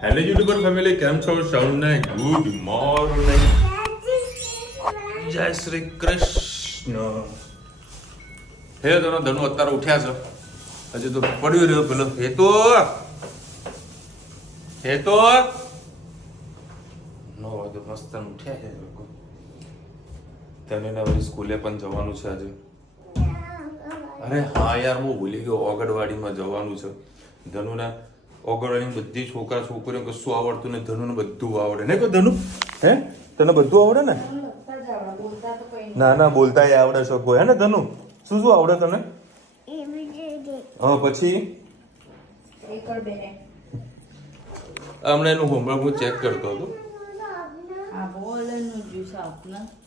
Hello YouTuber family, કેમ છો? સૌને ગુડ મોર્નિંગ, જય શ્રી કૃષ્ણ. હે ધનુ અત્યારે ઉઠ્યા છો? હજી તો પડ્યો રહ્યો પેલો હેતો 9 વાગે મસ્ત ઉઠ્યા છે લોકો. તેને વળી સ્કૂલે પણ જવાનું છે આજે. અરે હા યાર, હું ભૂલી ગયો, ઓગણવાડીમાં જવાનું છે. ધનુના ઓગણવાડીની બધી છોકરીઓ કશું આવડતું ને, ધનુને બધું આવડે ને. કોઈ ધનુ હે તને બધું આવડે ને? ના ના, બોલતા આવડે શકો હે ને ધનુ? શું શું આવડે તને? હા, પછી હમણાં એનું હોમવર્ક હું ચેક કરતો હતો.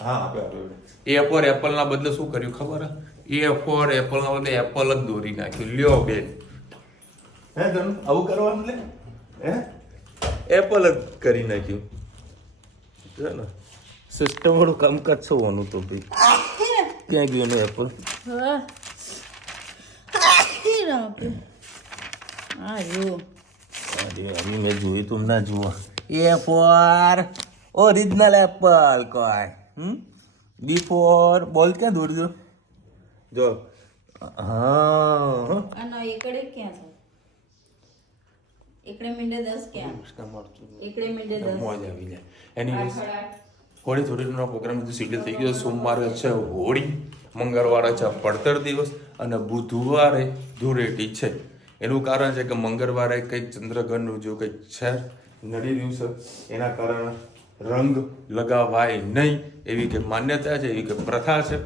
હા, એ ફોર એપલ ના બદલે શું કર્યું ખબર? એ ફોર એપલ ના બદલે એપલ જ દોરી નાખ્યું. લ્યો બેન, હે ધનુ આવું કરવાનું લે? હે એપલ જ કરી નાખ્યું. જો ને સિસ્ટમ વાળું કામકાજ છે હોવાનું. તો ભાઈ ક્યાં ગયું એનું એપલ? મેં જોયું તું ના જુઓ. એ ફોર ઓરિજિનલ એપલ કોઈ. બી ફોર બોલ ક્યાં દોડજો જો. હા, એકડે ક્યાં છે? એકડે મિનિટે 10 ક્યાં? એકડે મિનિટે 10 મોજ આવી જાય. એની હોળી ધૂળેટીનો પ્રોગ્રામ બધું સીડલ થઈ ગયો. સોમવારે છે હોળી, મંગળવારે છે પડતર દિવસ અને બુધવારે ધૂળેટી છે. એનું કારણ છે કે મંગળવારે કંઈક ચંદ્રગ્રહણનું જો કંઈક છે નડી રહ્યું છે, એના કારણે રંગ લગાવાય નહીં એવી કે માન્યતા છે, એવી કે પ્રથા છે.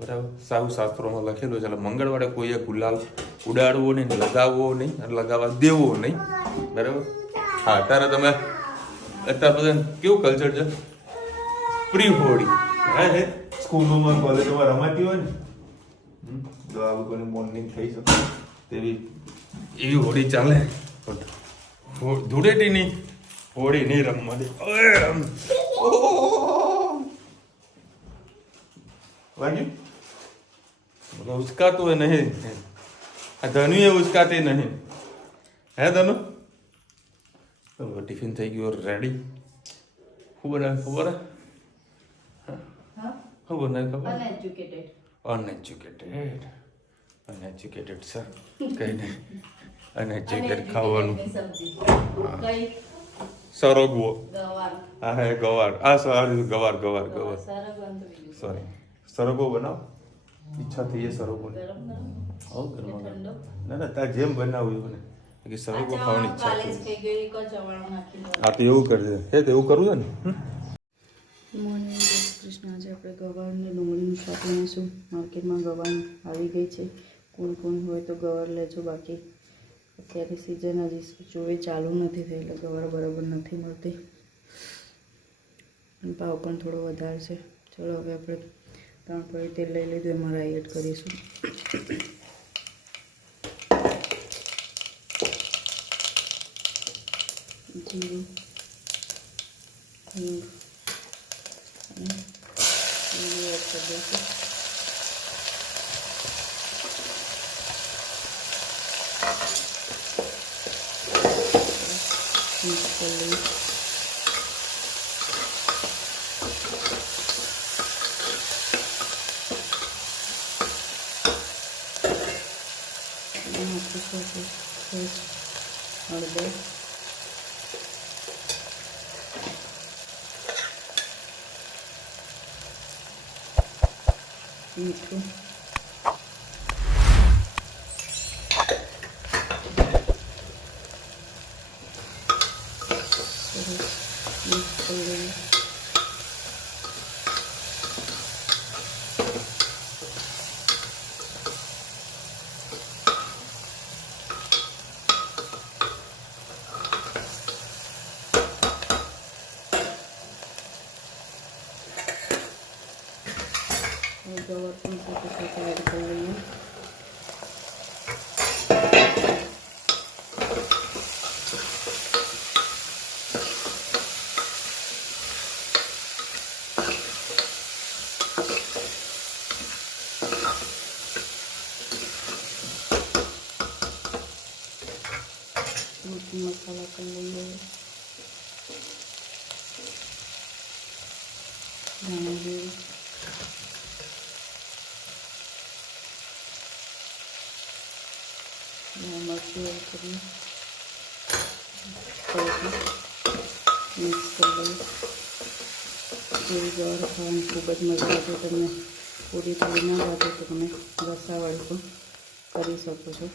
બરાબર, સાહુ શાસ્ત્રોમાં લખેલું છે. એટલે મંગળવારે કોઈએ ગુલાલ ઉડાડવો નહીં, લગાવવો નહીં અને લગાવવા દેવો નહીં. બરાબર. હા, અત્યારે તમે બધા કેવું કલ્ચર છે? પ્રી હોળી હે સ્કૂલોમાં કોલેજોમાં રમાતી હોય ને, તો આ લોકોની મોર્નિંગ થઈ શકે તેવી એવી હોળી ચાલે. ધૂળેટીની હોળી નહીં રમવા દે. વાગ્યું ઉચકાતું હોય નહીં. આ ધનુ એ ઉચકાતી નહીં. હે ધનુ? ટિફિન થઈ ગયું રેડી. શું બનાવે ખબર? શું બનાવે ખબર? અનએજ્યુકેટેડ સર કઈ નહીં. અનએજ્યુકેટેડ ખાવાનું. સરગવો. હા હે ગવાર. આ સારું ગવાર. સોરી, સરગવો બનાવો. ઈચ્છા થઈ છે સરગવો. ના તાર જેમ બનાવ્યું ને સરગવો ખાવાની ઈચ્છા થઈ. હા તો એવું કરજે. હે તો એવું કરવું છે ને. મોર્નિંગ જય શ્રી કૃષ્ણ. આજે આપણે ગવાર અને ડુંગળીનું શાક બનાવીશું. માર્કેટમાં ગવાર આવી ગઈ છે. કોણ હોય તો ગવાર લેજો. બાકી અત્યારે સિઝન હજી જોવે ચાલુ નથી થઈ, એટલે ગવાર બરાબર નથી મળતી. ભાવ પણ થોડો વધારે છે. ચલો હવે આપણે 3 પડી તેલ લઈ લીધું, એમાં રાઈ એડ કરીશું. જીરું, હિંગ અને લીલી એડ કરી દઈશું. મિક્સ કરી લઈએ. હળદર, મીઠું, સરસ મિક્સ કરી લઈએ. ગવાર પણ સાથે એડ કરી લઈએ. મસાલો મસાલા કરી લઈએ. ધાણા જીરું, મરચું એડ કરી મિક્સ કરી લઈએ. પૂરી ગવાર ખાવાની ખૂબ જ મજા આવે. તમને પૂરી પૂરી ના ભાવે તો તમે રસાવાળી પણ કરી શકો છો.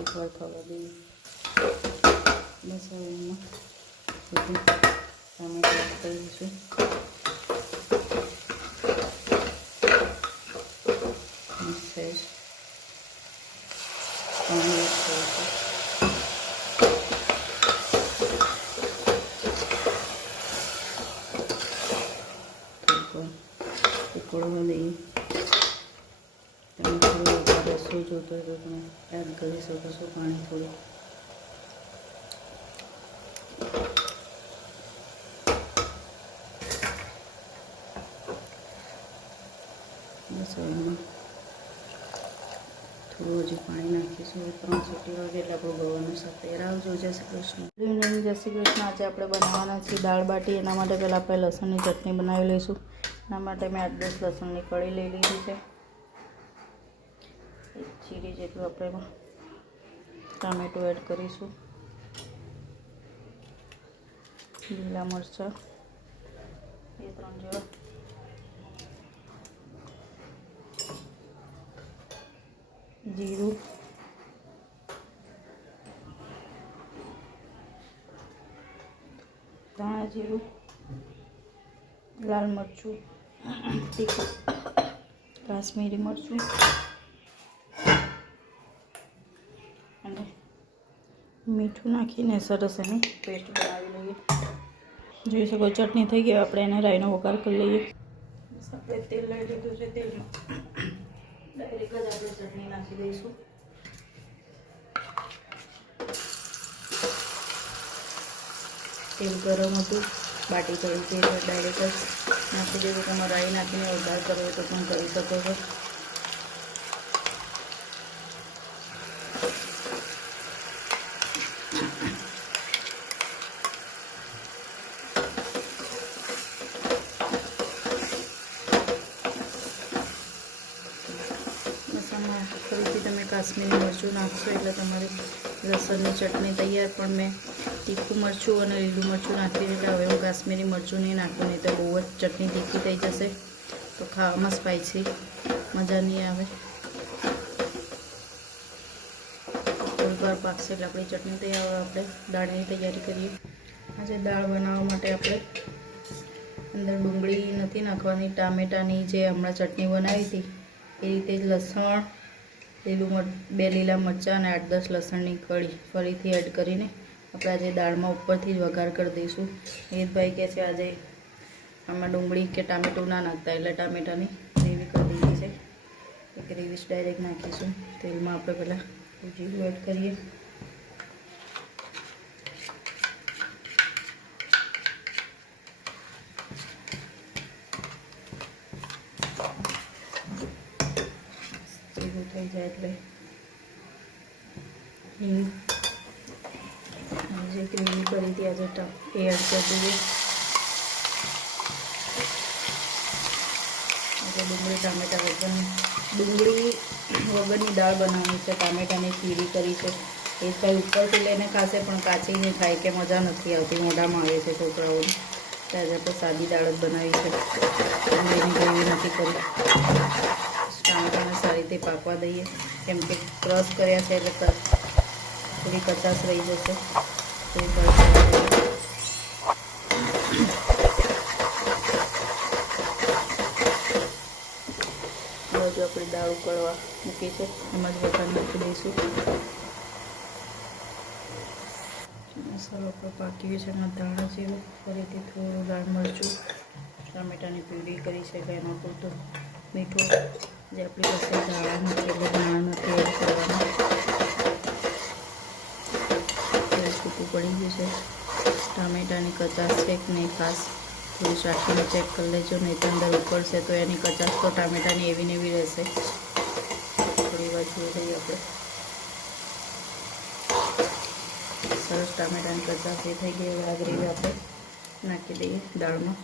એકવાર થવા દઈએ. મસાલામાં બધું ટામેટા એડ કરીશું. સહેજ પાણી એડ કરીશું. ઉકળવા દઈએ. તમે થોડું વધારે રસો જોતો હોય તો તમે એડ કરી શકો છો પાણી થોડું. બસ એમાં થોડું હજી પાણી નાખીશું. 3 સીટી વાગે એટલે આપણું ગવાનું શાક તૈયાર. આવજો. જય શ્રી કૃષ્ણ. જય શ્રી કૃષ્ણ. આજે આપણે બનાવવાના છીએ દાળ બાટી. એના માટે પહેલાં આપણે લસણની ચટણી બનાવી લઈશું. એના માટે મેં 8-10 લસણની કળી લઈ લીધી છે. એક ચીરી જેટલું આપણે ટામેટું એડ કરીશું. લીલા મરચાં 2-3 જેવા, જીરું, ધાણા જીરું, લાલ મરચું, તીખું, કાશ્મીરી મરચું અને મીઠું નાખીને સરસ એની પેસ્ટ બનાવી લઈએ. જોઈ શકો ચટણી થઈ ગઈ. આપણે એને રાઈનો વઘાર કરી લઈએ. બસ આપણે તેલ લઈ લીધું છે. તેલમાં ડાયરેક્ટ જ આપણે ચટણી નાખી દઈશું. તેલ ગરમ હતું, બાટી કરી હતી એટલે ડાયરેક્ટ જ નાખી દીધું. તમારે રાઈ નાખીને વઘાર કરવો હોય તો પણ કરી શકો છો. મસાલામાં ફરીથી તમે કાશ્મીરી મરચું નાખશો એટલે તમારી લસણની ચટણી તૈયાર. પણ મેં તીખું મરચું અને લીલું મરચું નાખ્યું એટલે હવે હું કાશ્મીરી મરચું નહીં નાખું, નહીં તો બહુ જ ચટણી તીખી થઈ જશે તો ખાવામાં સ્પાઇસી મજા નહીં આવે. થોડીવાર પાકશે એટલે આપણી ચટણી તૈયાર. આપણે દાળની તૈયારી કરીએ. આજે દાળ બનાવવા માટે આપણે અંદર ડુંગળી નથી નાખવાની. ટામેટાની જે હમણાં ચટણી બનાવી હતી એ રીતે જ લસણ, 2 લીલા મરચાં અને 8-10 લસણની કળી ફરીથી એડ કરીને આપણે આજે દાળમાં ઉપરથી જ વઘાર કરી દઈશું. હેતભાઈ કહે છે આજે આમાં ડુંગળી કે ટામેટું ના નાખતા, એટલે ટામેટાની ગ્રેવી કરી દીધી છે. એ ગ્રેવી જ ડાયરેક્ટ નાખીશું. તેલમાં આપણે પહેલાં જીરું એડ કરીએ. જીરું થઈ જાય એટલે હિંગ, જે ગ્રેવી કરી હતી આજે એ એડ કરી દઈએ. આજે ડુંગળી ટામેટા વગરની દાળ બનાવવાની છે. ટામેટાની પ્યુરી કરી છે. એ ભાઈ ઉપરથી લઈને ખાશે પણ કાચી નહીં થાય કે મજા નથી આવતી, મોઢામાં આવે છે છોકરાઓને. આજે આપણે સાદી દાળ જ બનાવી છે. ડુંગળીની ગ્રેવી નથી કરી. ટામેટાને સારી રીતે પાકવા દઈએ, કેમ કે ક્રશ કર્યા છે એટલે થોડી કચાશ રહી જશે. તો બાજુ આપણી દાળ ઉકળવા મૂકી છે, એમાં જ વઘાર નાખી દઈશું. મસાલો પર પાક્યું છે. એમાં ધાણા જીરું, ફરીથી થોડું લાલ મરચું, ટામેટાની પ્યુરી કરી છે એટલે એમાં પૂરતું મીઠું, જે આપણી પાસે ધાણા નથી એટલે ધાણા નથી એડ કરવાના. તેલ છૂટું પડી ગયું છે. ટામેટાની કચાશ છે કે નહીં ખાસ થોડું ચાખીને ચેક કરી લેજો, નહીં તો અંદર ઉકળશે તો એની કચાશ તો ટામેટાની એવી ને એવી રહેશે. ટામેટાની કચાશ એ થઈ ગઈ. હવે આ ગ્રેવી આપણે નાખી દઈએ દાળમાં.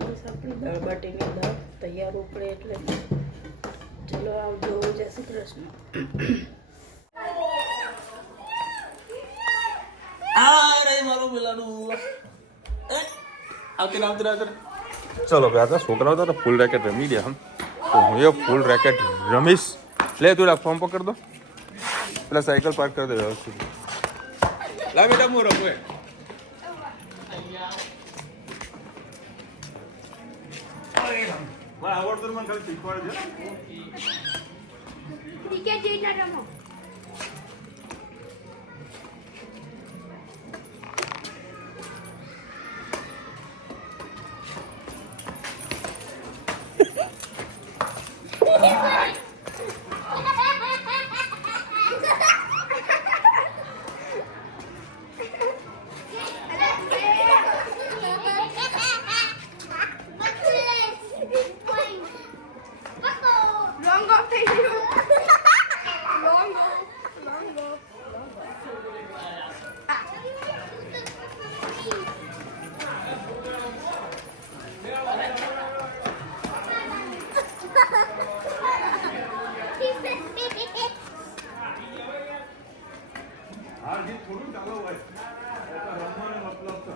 બસ આપણી દાળ બાટીની દાળ તૈયાર ઉપડે એટલે ચલો આવજો. જય શ્રી કૃષ્ણ. ચલો ભાઈ આ છોકરાઓ તો ફૂલ રેકેટ રમી ગયા હમ તો હું એ ફૂલ રેકેટ રમીશ. લે તું ફોર્મ પકડ દો, પેલા સાયકલ પાર્ક કરી દે વ્યવસ્થિત. લા બેટા હું રમું આવડતું મને ખાલી શીખવાડજો. ક્રિકેટ જેટલા રમો. Long off થઈ ગયું. Long off. થોડું ચાલો ભાઈ રમવાનો મતલબ તો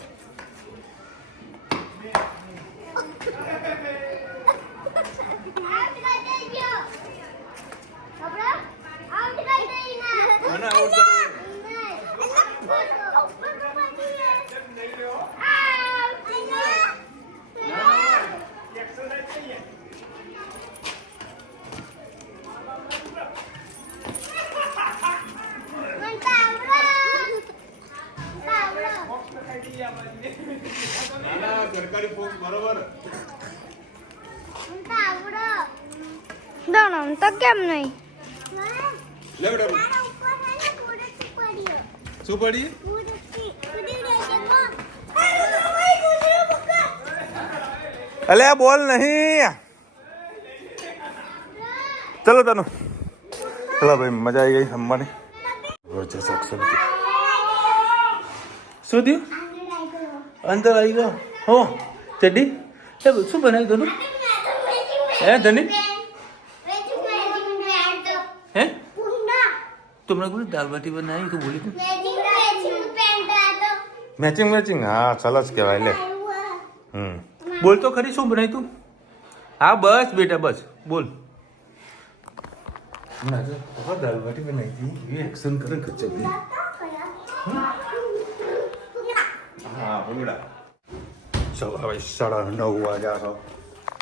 સરકારી ફોર્મ બરોબર દાણમ તો કેમ નહીં? લે બેટા શું પડી? અલે બોલ નહીં. ચલો તનું ચલો ભાઈ મજા આવી ગઈ રમવાની. શું થયું? અંદર આવી ગયો હો ચડ્ડી. શું બનાવ્યું તનું? હે ધની હે तुमने बोली दाल बाटी बनाई तो बोली तुम मैचिंग हाँ चलस कहेवाय ले बोल तो खरी शू बनाई तू? हाँ बस बेटा बस बोल. दाल बाटी बनाई थी ये एक्शन कर गजब. हाँ बोलूड़ा चलो भाई 9:30 वाग्या तो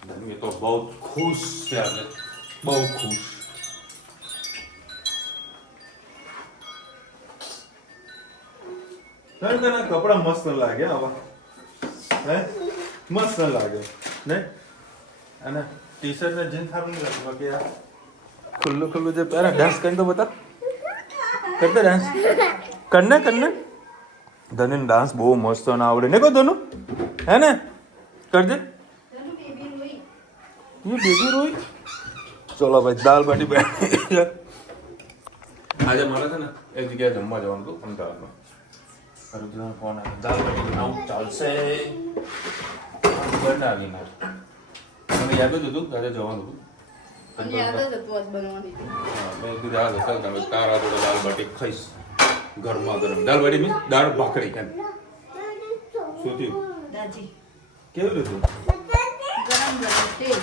धनी तो बहुत खुश है आज बहुत खुश. તને કપડા મસ્ત લાગે આવા હે મસ્ત લાગે ને અને ટી શર્ટ ને જીન્સ સારું નહીં લાગે બાકી આ ખુલ્લું જે પહેરા ડાન્સ કરીને તો બતા કરતે ડાન્સ કરને ધને ડાન્સ બહુ મસ્ત ના આવડે ને કો ધનુ હે ને કરજે ये बेबी रोई. चलो भाई दाल बाटी बैठ આજે મારે છે ને એક જગ્યાએ જમવા જવાનું હતું અમદાવાદમાં. ફોન આવે દાલ બાટી બનાવું ચાલશે બનાવી મારે મને યાદ જ હતું આજે જવાનું હતું. યાદ જ હતું આજ બનાવવાની. મેં કીધું યાદ હતા તમે તારા જોડે દાલ બાટી ખાઈશ ગરમા ગરમ. દાલ બાટી મીન્સ દાળ ભાખરી કેમ શું થયું દાજી કેવું લીધું? ગરમ તેલ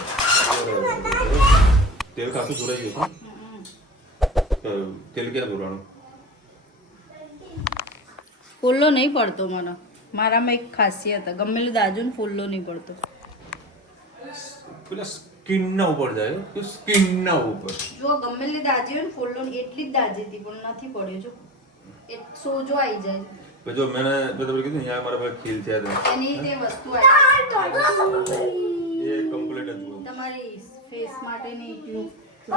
તેલ ખાતું જોડાઈ ગયું તેલ ક્યાં જોડાણું? ફૂલ્લો નહીં પડતો મને. મારામાં એક ખાસિયત છે ગમેલું દાજુ ને ફૂલ્લો નહીં પડતો. પેલા સ્કિન ના ઉપર જાય તો સ્કિન ના ઉપર જો ગમેલી દાજી હોય ને ફૂલ્લો એટલી જ દાજી હતી પણ નથી પડ્યો. જો એ સોજો આવી જાય. જો મેં બધું કીધું અહીંયા મારા પાસે ખીલ થયા હતા એની તે વસ્તુ આવી એ કમ્પ્લીટ જ હતું તમારી ફેસ માટે નહીં એટલું હે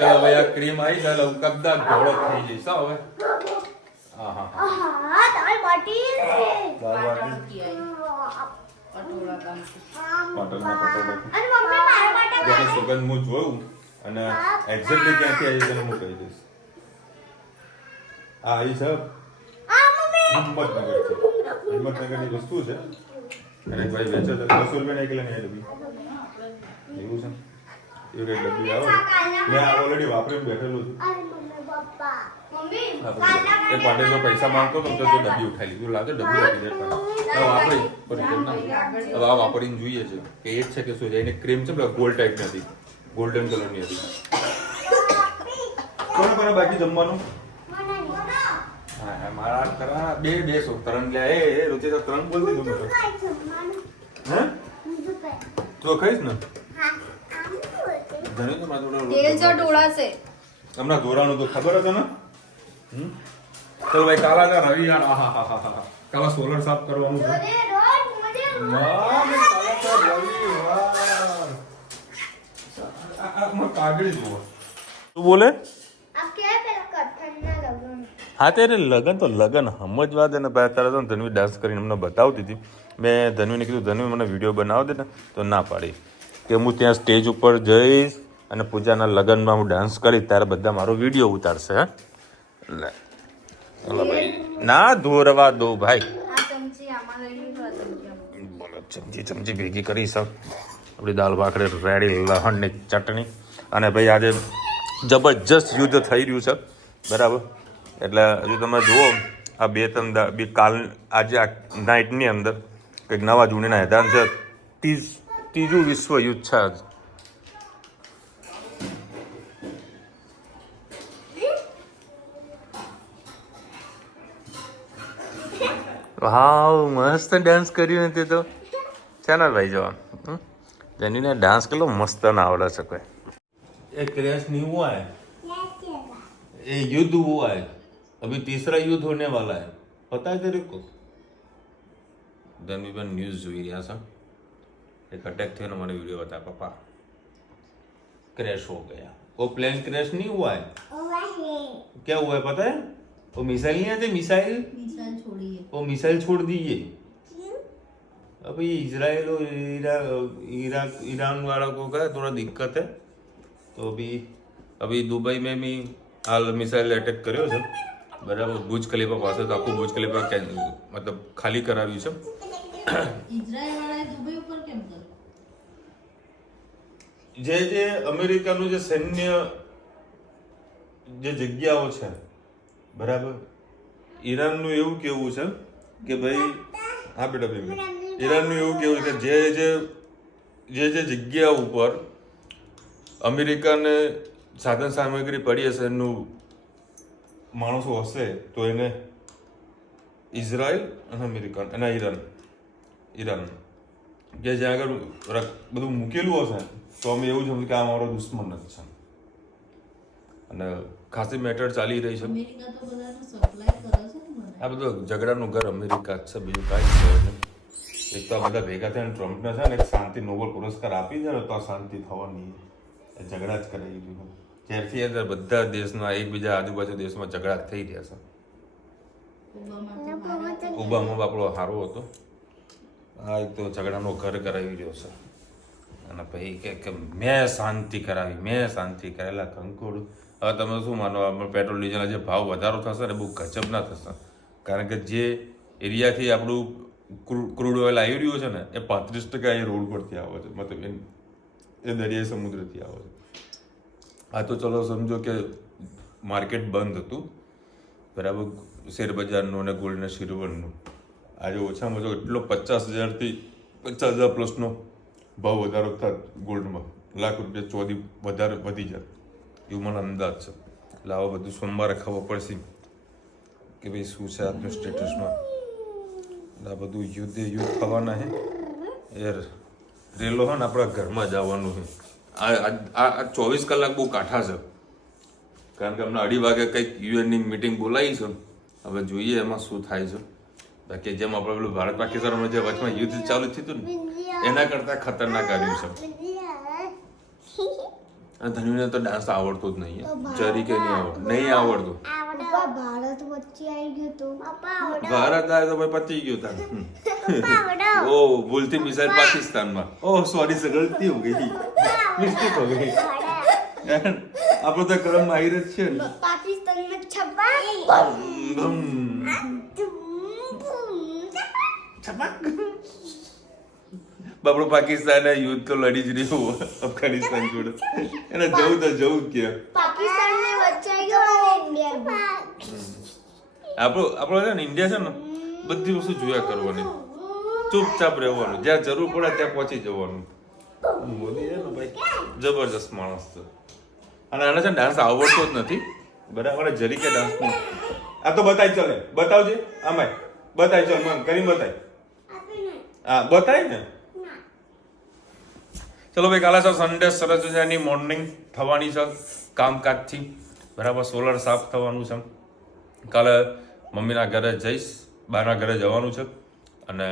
ચાલ હવે આ ક્રીમ આવી જાય એટલે કદાચ ધોળો થઈ જઈશ હો હવે હા હા તારી બાટી દાળ બાટી પાટણમાં પટોળા અને મમ્મી મારા માટે જો કે સુગંધ હું જોયું અને એક્ઝેક્ટલી ક્યાંથી આવી તને હું કહી દઈશ આ આવી છે હિંમતનગરની વસ્તુ છે અને ભાઈ વેચે તો 10 રૂપિયા એક લઈને ડબ્બી એવું છે એવું એક ડબ્બી આવે મેં આ ઓલરેડી વાપરીને બેઠેલું છું એક પાટેલો પૈસા માંગતો તો તે ડબ્બી ઉઠાઈ લીધું લાગે ડબ્બી આપી દે હવે વાપરી હવે આ વાપરીને જોઈએ છે કે એ જ છે કે શું છે એની ક્રીમ છે ગોલ્ડ ટાઈપ નથી ગોલ્ડન કલરની હતી કોને બાકી જમવાનું હા મારા ખરા બે સો 3 લે એ રોજે તો 3 બોલ દીધું હે તો ખાઈશ ને જાણી તો મારા તેલ જો ઢોળાશે હમણાં ધોરાનું તો ખબર હતો ને ચલ ભાઈ કાલા ના રવિ યાર આહા કાલા સોલર સાફ કરવાનું છે વાહ મે કાલા કા રવિ વાહ આ કાગળ જુઓ તું બોલે હા ત્યારે લગન તો લગન સમજવા દે ને ભાઈ અત્યારે તો ધનવી ડાન્સ કરીને અમને બતાવતી હતી મેં ધનવીને કીધું ધનવી મને વિડીયો બનાવી દે ને તો ના પાડી કે હું ત્યાં સ્ટેજ ઉપર જઈશ અને પૂજાના લગ્નમાં હું ડાન્સ કરીશ ત્યારે બધા મારો વિડીયો ઉતારશે હે લે ચલો ભાઈ ના ધોરવા દો ભાઈ બોલો ચમચી ભેગી કરીશ આપણી દાળ ભાખરી રેડી લહણની ચટણી અને ભાઈ આજે જબરજસ્ત યુદ્ધ થઈ રહ્યું છે બરાબર એટલે હજુ તમે જુઓ આ બે કાલ આજે આ નાઇટની અંદર કંઈક નવા જૂનીના હેદાન છે ત્રીજું વિશ્વ યુદ્ધ છે આજ વાવ મસ્ત ડાન્સ કર્યું ને તે તો છે ને ભાઈ જો જેની ડાન્સ કેટલો મસ્ત ના આવડે છે કોઈ ये क्रैश नहीं हुआ है ये युद्ध हुआ है अभी तीसरा युद्ध होने वाला है पता है तेरे को धनवीबन न्यूज़ જોઈ રહ્યા છે एक अटैक थे ना मैंने वीडियो बताया पापा क्रैश हो गया वो प्लेन क्रैश नहीं हुआ है क्या हुआ है पता है वो मिसाइल नहीं आते मिसाइल वो मिसाइल छोड़ दी है अब ये इजराइल और ईरान वालों को क्या थोड़ा दिक्कत है तो अभी दुबई में भी हाल मिसाइल अटैक કર્યો છે બરાબર બુર્જ ખલીફા પાસે તો આખું બુર્જ ખલીફા મતલબ ખાલી કરાવ્યું છે ઇઝરાયલ વાળાએ દુબઈ ઉપર કેમ કર્યું જે અમેરિકાનું જે સૈન્ય જે જગ્યાઓ છે બરાબર ઈરાનનું એવું કેવું છે કે ભાઈ હા બેટા બેબી ઈરાનનું એવું કેવું છે કે જે જગ્યા ઉપર અમેરિકાને સાધન સામગ્રી પડી હશે એનું માણસો હશે તો એને ઇઝરાયલ અને અમેરિકા અને ઈરાન કે જ્યાં આગળ બધું મૂકેલું હશે તો અમે એવું સમજ કે આ અમારો દુશ્મન નથી છે અને ખાસી મેટર ચાલી રહી છે અમેરિકા તો બધાને સપ્લાય કરે છે ને આ બધું ઝઘડાનું ઘર અમેરિકા જ છે બીજું કાંઈ છે નહીં એક તો આ બધા ભેગા થઈને ટ્રમ્પને છે ને એક શાંતિ નોબેલ પુરસ્કાર આપી દે ને તો આ શાંતિ થવાની ઝઘડા જ કરાવી દીધું ત્યારથી અંદર બધા દેશના એકબીજા આજુબાજુ દેશમાં ઝઘડા થઈ રહ્યા છે ઓબામા બાપડો સારો હતો આ એક તો ઝઘડાનો ઘર કરાવી રહ્યો છે અને પછી કે મેં શાંતિ કરેલા કંકોડું હવે તમે શું માનો પેટ્રોલ ડીઝલના જે ભાવ વધારો થશે ને બહુ ગજબ ના થશે કારણ કે જે એરિયાથી આપણું ક્રૂડ ઓઇલ આવી રહ્યું છે ને એ 35% એ રોડ પરથી આવે છે મતલબ એ દરિયાઈ સમુદ્રથી આવે છે આ તો ચલો સમજો કે માર્કેટ બંધ હતું બરાબર શેર બજારનું અને ગોલ્ડ અને સિલ્વરનું આજે ઓછામાં ઓછો એટલો 50,000 પ્લસનો ભાવ વધારો થાય ગોલ્ડમાં લાખ રૂપિયા ચોથી વધારે વધી જાય એવું મને અંદાજ છે એટલે આવા બધું સોમવારે ખબર પડશે કે ભાઈ શું છે આજનું સ્ટેટસમાં આ બધું યુદ્ધ થવાના છે એ રેલો હોય ને આપણા ઘરમાં જવાનું છે આ 24 કલાક બહુ કાઠા છે કારણ કે હમણાં 2:30 વાગે કંઈક યુએનની મિટિંગ બોલાવી છે હવે જોઈએ એમાં શું થાય છે બાકી જેમ આપણે પેલું ભારત પાકિસ્તાનમાં જે વચમાં યુદ્ધ ચાલુ થયું હતું ને એના કરતાં ખતરનાક આવ્યું છે અને ધન્વીને તો ડાન્સ આવડતો જ નહીં જરી કે નહીં આવડતું પપ્પા ભારત વચ્ચે આવી ગયો તો પપ્પા ભારત આવે તો ભાઈ પતી ગયું તાર ઓ ભૂલથી મિસાઇલ પાકિસ્તાનમાં ઓહ સોરી ગલતી હો ગઈ મિસ્ટેક હો ગઈ આપણો તો કરમ આવી જ છે ને पाकिस्तान में छप्पा બાપડો પાકિસ્તાન યુદ્ધ તો લડી જ રહ્યું અફઘાનિસ્તાન જોડે એને જવું તો જવું જ કે पाकिस्तान में बच्चा गया इंडिया આપણો છે ને ઇન્ડિયા છે ને બધી વસ્તુ જોયા કરવાની ચૂપચાપ રહેવાનું જ્યાં જરૂર પડે ત્યાં પહોંચી જવાનું મોદી છે ને ભાઈ જબરજસ્ત માણસ છે અને આને છે ને ડાન્સ આવડતો જ નથી બરાબર જરી કે ડાન્સ નહીં આ તો બતાય ચાલે બતાવજે આમાં બતાય ચાલ મને કરી બતાય હા બતાય ને ચલો ભાઈ કાલે સર સન્ડે સરસ મજાની મોર્નિંગ થવાની છે કામકાજથી બરાબર સોલર સાફ થવાનું છે કાલે મમ્મીના ઘરે જઈશ બાના ઘરે જવાનું છે અને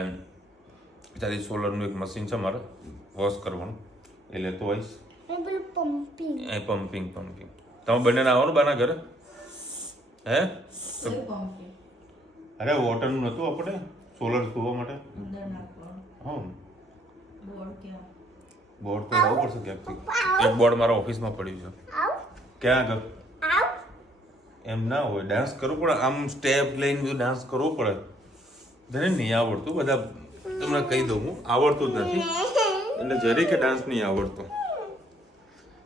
ત્યાંથી સોલરનું એક મશીન છે મારે વોશ કરવાનું એ લેતો આવીશ पंपिंग એ પમ્પિંગ તમે બંનેને આવવાનું બાના ઘરે હે અરે વોટરનું નહોતું આપણે સોલર ધોવા માટે હા બોર્ડ તો લાવવું પડશે ક્યાંકથી એક બોર્ડ મારા ઓફિસમાં પડ્યું છે ક્યાં આગળ એમ ના હોય ડાન્સ કરવું પડે આમ સ્ટેપ લઈને બધું ડાન્સ કરવું પડે તને નહીં આવડતું બધા તમને કહી દઉં હું આવડતું જ નથી એટલે જરી કે ડાન્સ નહીં આવડતો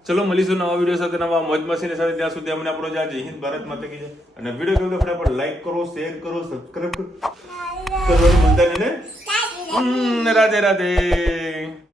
ચલો મળીશું નવા વિડીયો સાથે નવા મોજ મસ્તીની સાથે ત્યાં સુધી અમને આપણો જય હિન્દ ભારત માતા કી જય અને વિડીયો ગમ્યો તો ફટાફટ લાઈક કરો શેર કરો સબસ્ક્રાઇબ કરો કરવાનું ભૂલતા નહીં ને રાધે રાધે